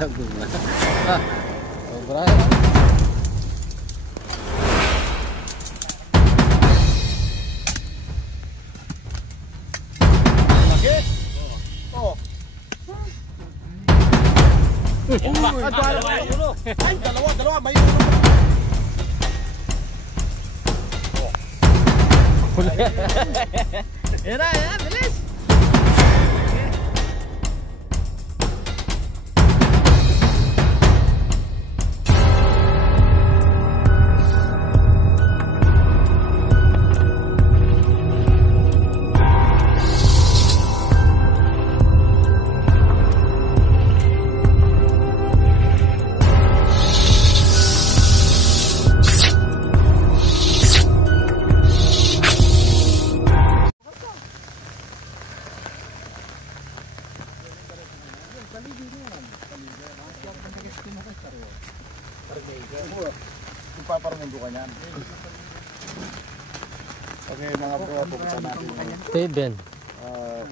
Tago na. Sobra. Lagi? Oo. Ay, dalawa. May ulo. Yan, bilis. Ipaparmundo ka niyan. Okay mga bro, punta natin. Steven.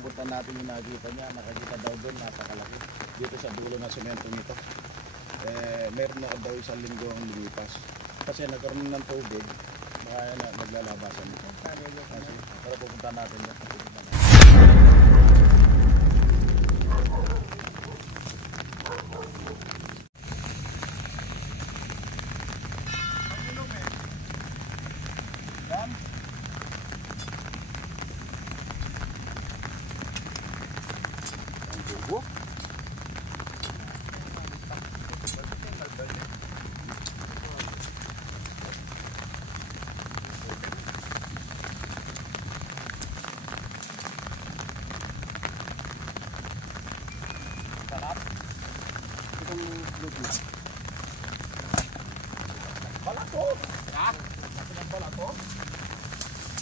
Punta natin yung nakikita niya. Nakikita daw doon, napakalaki. Dito sa dulo ng semento nito. Meron na daw isang linggo ang lumipas. Kasi nagkaroon ng tubig, baka na naglalabasan. Pero pupunta natin yan. Balato! Ha? Balato?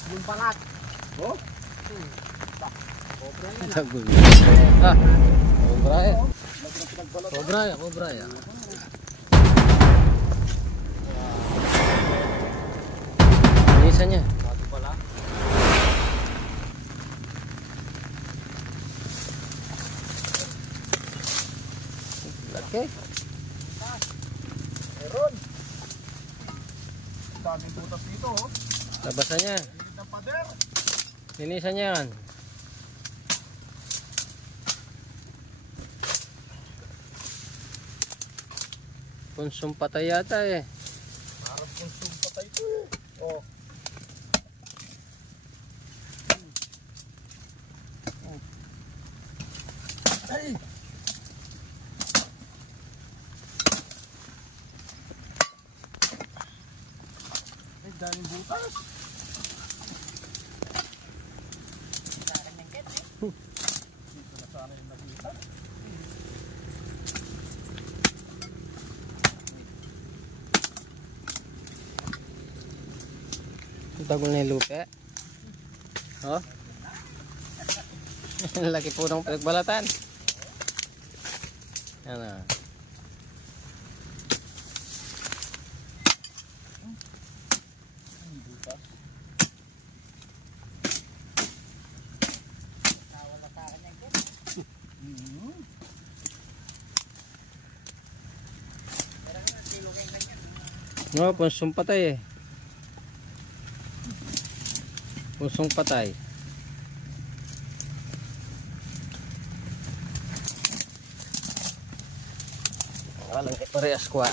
Yung balat. Oh? Cobra yan. Tago na. Cobra yan. Cobra yan, cobra yan. Linisan niya. Bato pala. Laki. Meron. Daming butas dito, oh. Labasan niya. Hindi ng pader. Linisan niya yan. Konsum patay yata eh. Parang konsum patay ito eh. Oh. Ay! Ay, daming butas. Dito na sana yung nakita. Tagol na yung lupe. Oh. Laki po ng pinagbalatan. Yan ah. No, punsong patay eh. Punsong patay. Walang parehas kwa.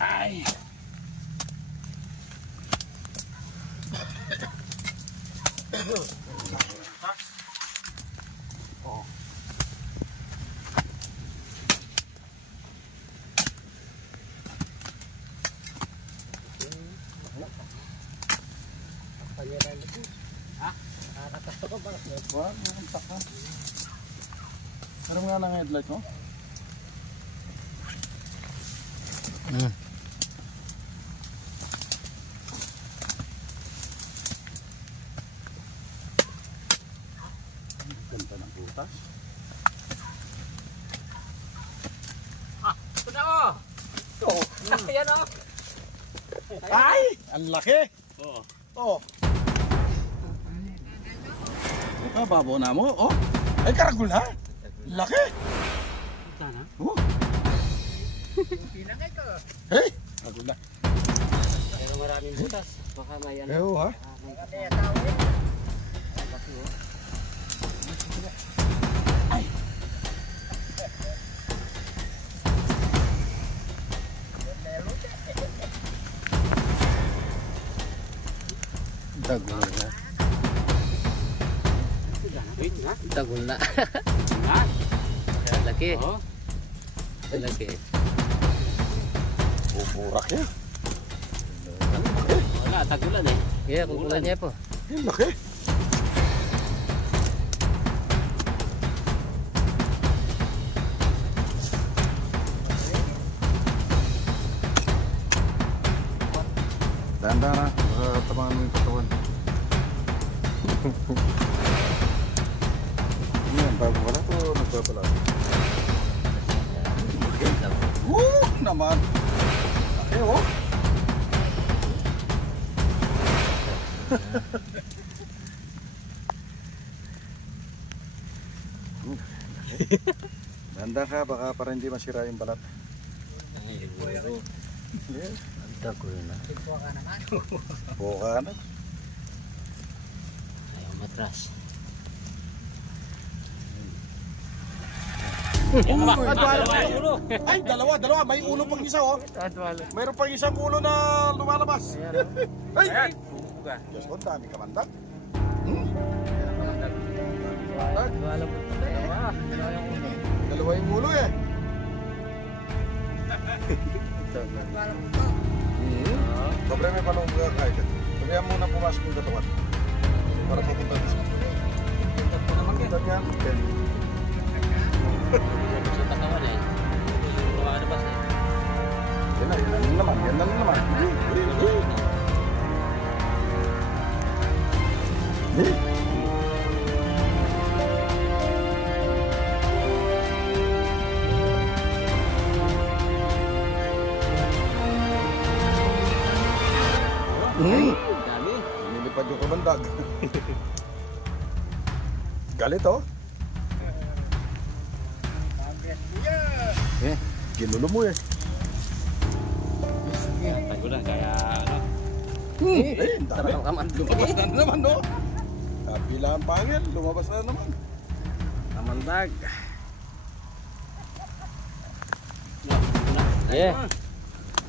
Ay. Oh. Wah, ang taka. Ano nga ng headlight mo? Ganda ng butas. Ito na o! Yan o. Ay! Ang laki! Oo. Oh. Ah, babo na mo. Oh. Ay, karagul ha? Laki! Sana? Oh. Pinangay ko. Hey! Karagul na. Pero maraming butas. Baka may ano. Ew ha? May Kaya tao eh. laki o. Ay! Dagol na. Wait nga. Dagol na. Nga. Laki. Oo. Laki. Buburak yan. Wala, tagulan eh. Kaya kukulan niya po. Ang laki. Dahan-dahan ha. Baka tabangan mo yung katawan. Ano yan? Bago ka na ito nagpapala? Woo! Naman! Laki oh! Dahan-dahan ka. Baka para hindi masira yung balat. Yes. Dagol na. Tigpo ka naman. Buka na. Ayaw matras. Ay, dalawa. May ulo pang isa oh. Mayroon pang isang ulo na lumalabas. Ay! Diyos ko, dami kamandag. Wala po. Dalawa yung ulo eh. Sobre may panong kahit. Sabihan muna pumasok yung katawan. Para pupunta sa pupunta yan. Sa katawan eh. Lumalabas eh. Yan na naman. Dami. Nilipad yung kamandag. Galit oh. Ginulo mo eh. Tagulan, kaya ano. Ang dami. Tarang kaman. Lumabas na naman no. Kapila ang pangil, lumabas na naman. Kamandag. Yeah.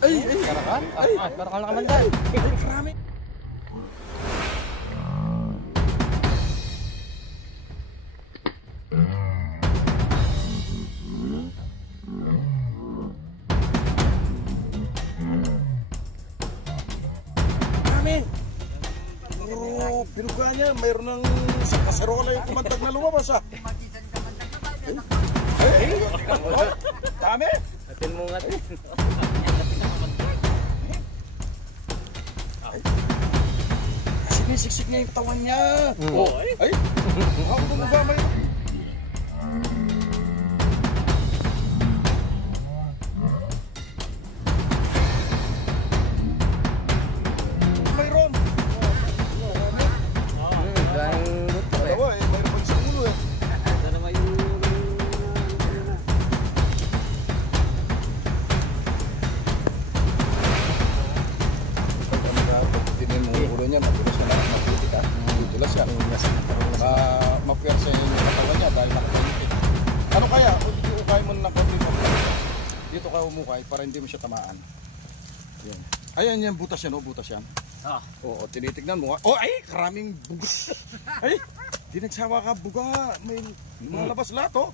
Ay! Karakan? Karakan na kamandag. Ay, karami. Pinuga niya, mayroon ng sa kaserola yung kumantag na lumabas ah. Magisan ka man naman. Dami! Atin mo nga. Kasi may siksik niya yung tawan niya. Oo Ay! Ako mo ba may... Mayroon! Galing buto eh. Dalawa eh, mayroon pang isang ulo eh. Sana may Tinin mo yung ulo niya, madulas na maputi ka. Madulas yan. Mapwersa yung katawan niya dahil nakapinitik. Ano kaya? Ukay mo na konti mo. Dito ka umukay para hindi mo siya tamaan. Yan. Ayan yan, butas yan, butas yan. Oo, tinitignan mo. Oh, ay, karaming bugas. Ay, di nagsawa ka, buga. May lumalabas lahat, oh.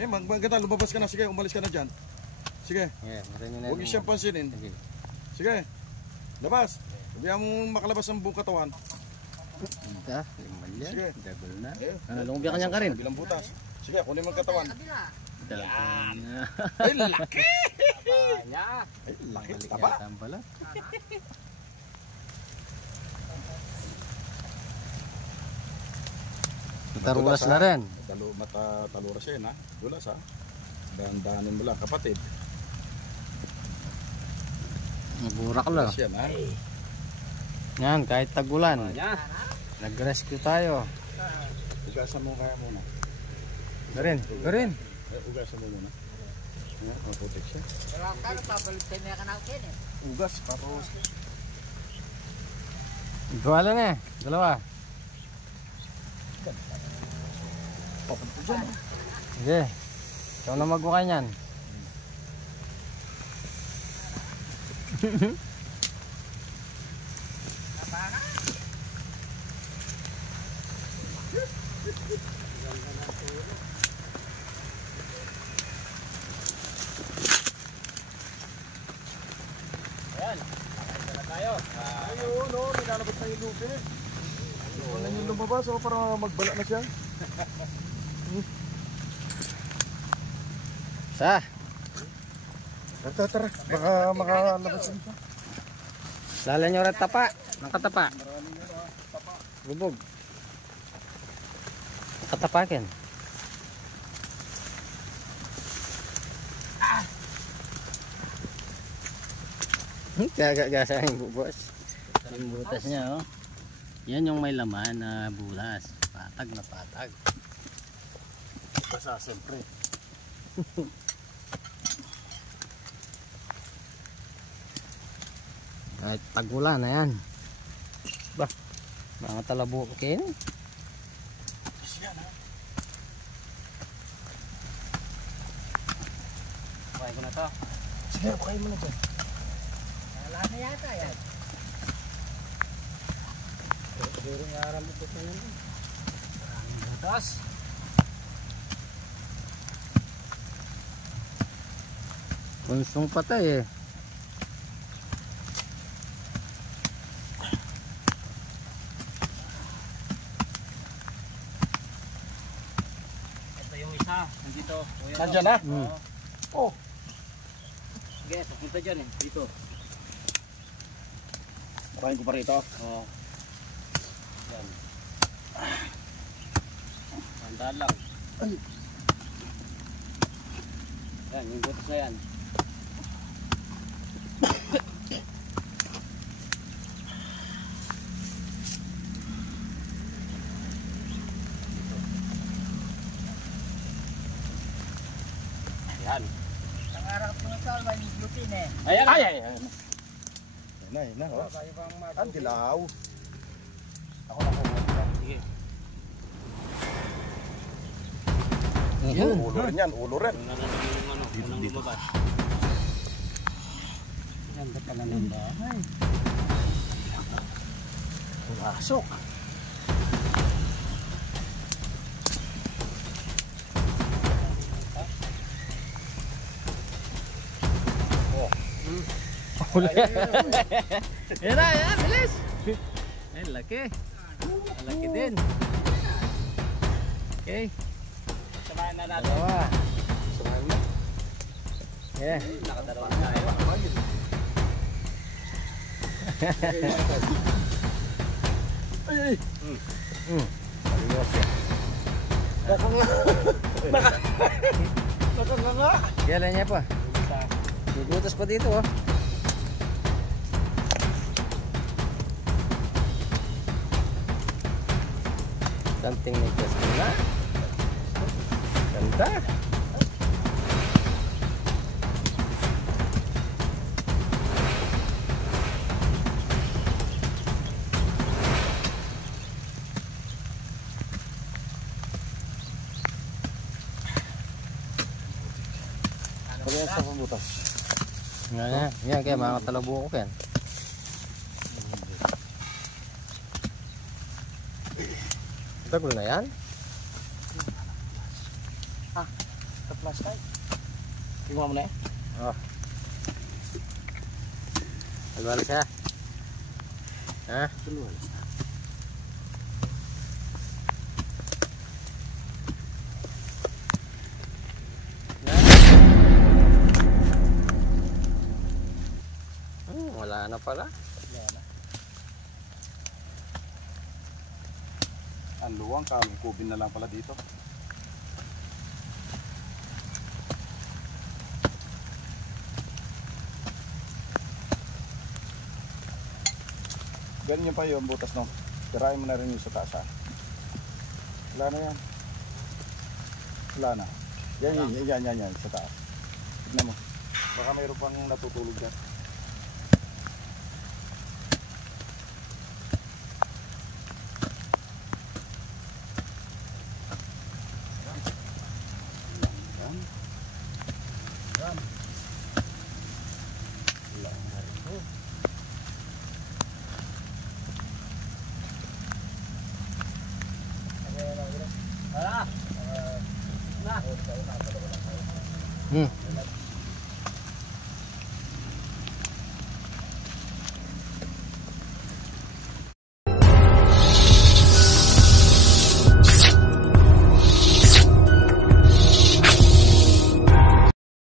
Eh, maganda, lumabas ka na. Sige, umalis ka na dyan. Sige, Yeah, marinig na. huwag siyang pansinin. Sige, labas. Sabihan mo makalabas ang buong katawan. Ah, liman yan. Sige. Dagol na. Eh, Lumubya ka niyan ka rin. bilang butas. Sige, kunin mo ang katawan. Kabila. Dagol na. Ay, laki! Kaya. Ay, laki. Balik Taba. yata ang balat. Tarulas na rin. Taluras yan ha. Dulas ha. Dahan-dahanin mo lang kapatid. Maburaklo. Siya man. Yan, kahit tagulan. Yan. Nag-rescue tayo. Ugasan mo kaya muna. Garin, garin. Ugasan mo muna. Yan, maputik siya. Wala ka na papalit kayo na kanawin eh. Ugas, tapos. Gawala na eh. Dalawa. Papunta ko dyan. Sige. Ikaw na magbuka niyan. Ayan. Nakita na tayo. Ayun, no, nilalabas na yung lupi. Wala yung lumabas, o para magbala na siya. Sa. Tara, tara. Baka makalabas yun siya. Lala nyo rin tapa. Nakatapa. Bubog. Nakatapakin. Gagasa yung bubos. Yung butas niya, oh. Yan yung may laman na bulas. Patag na patag. Basta siyempre. Ay, tagulan na yan. Bah, mga talabukin. Kuhain ko na to. Sige, kayo mo na dyan. Wala na yata yan. Siguro nga aram ito sa yun. Maraming butas. Kunsong patay eh. Ito yung isa. Nandito. Nandyan na? Hmm. Oh. Sige, papunta dyan eh. Dito. Makain ko pa rito. Oo. Yan. Tandaan lang. Yan, yung butas na yan. Yan. Ang harap mo ito, may lupin eh. Ayan. Ay, ay, ay. Yan na, oh. Kayo bang Ang dilaw. Ako na po. Sige. Ulo rin yan, ulo rin. Yung nalagay yung ano, unang lumabas. Ganda pala ng bahay. Pumasok. Huli. Yan na, yan, bilis. Ay, laki. Laki din. Okay. Samahan na natin. Dalawa. Samahan mo. Yeah. Nakadalawa na tayo. Ay, ay. Ayos eh. Nakanganga. Kailan niya pa? May butas pa dito, oh. Something like this na. Ganda. Kaya sa pambutas. Yan kaya mga talabuko yan. Tagol na yan? Taplas tayo. Tingnan mo na eh. Oh. Tagol siya. Ha? Wala na pala. Ang luwang, kaming kubin na lang pala dito. Ganyan pa yung butas, no? Tirahin mo na rin yung sa taas, ha? Wala na yan. Wala na. Yan, sa taas. Tignan mo. Baka mayroon pang natutulog dyan. Yan.